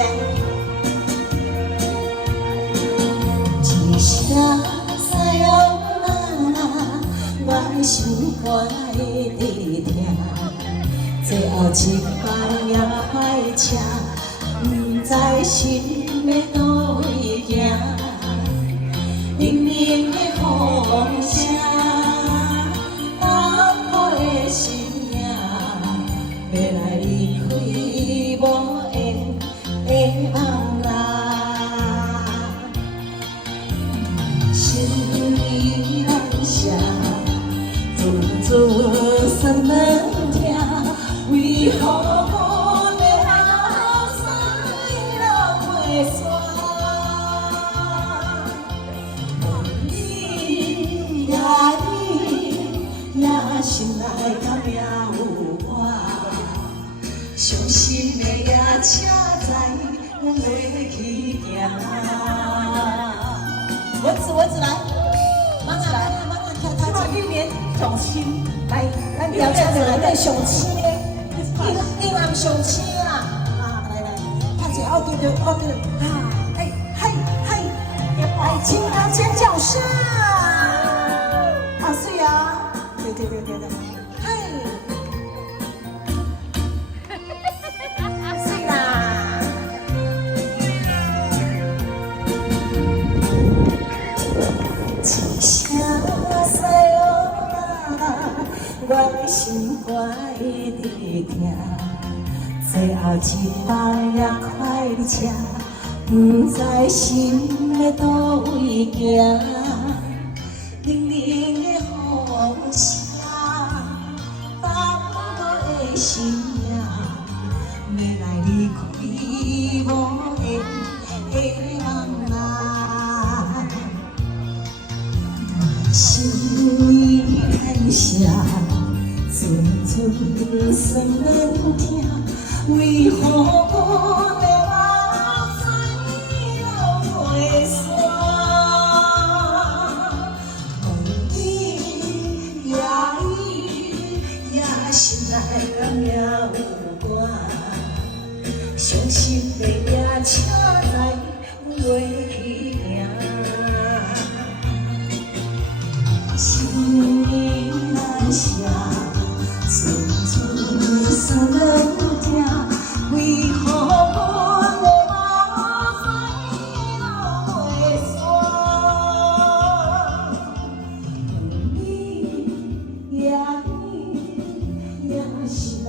来。一声西洋人，我心肝会直痛。最后一班也快车，不知心要倒位行。冷冷的风声，打破的心影，要来离开无缘的梦啦。心意难舍，阵阵酸软痛，为何我的后生流袂煞？也心内敢命有我，伤心的也车载阮落去行。蚊子来，蚊子来，这把去年上青，来，咱表演就来对上青的，阴暗上青啦，来，看起来哦对，啊，哎，听他尖叫声。是呀，对，嘿，是啦。一声西洋人，我的心肝会直痛。最后一班也快车，不知心要倒位行。冷冷的风声，打破的心影，要来离开无缘的梦啊。心意难舍，阵阵酸软痛，为何我的目屎流袂煞？心内敢命有我，伤心的也车载落去行。心意难舍，阵阵酸软痛，为何我的目屎流袂煞？你也是。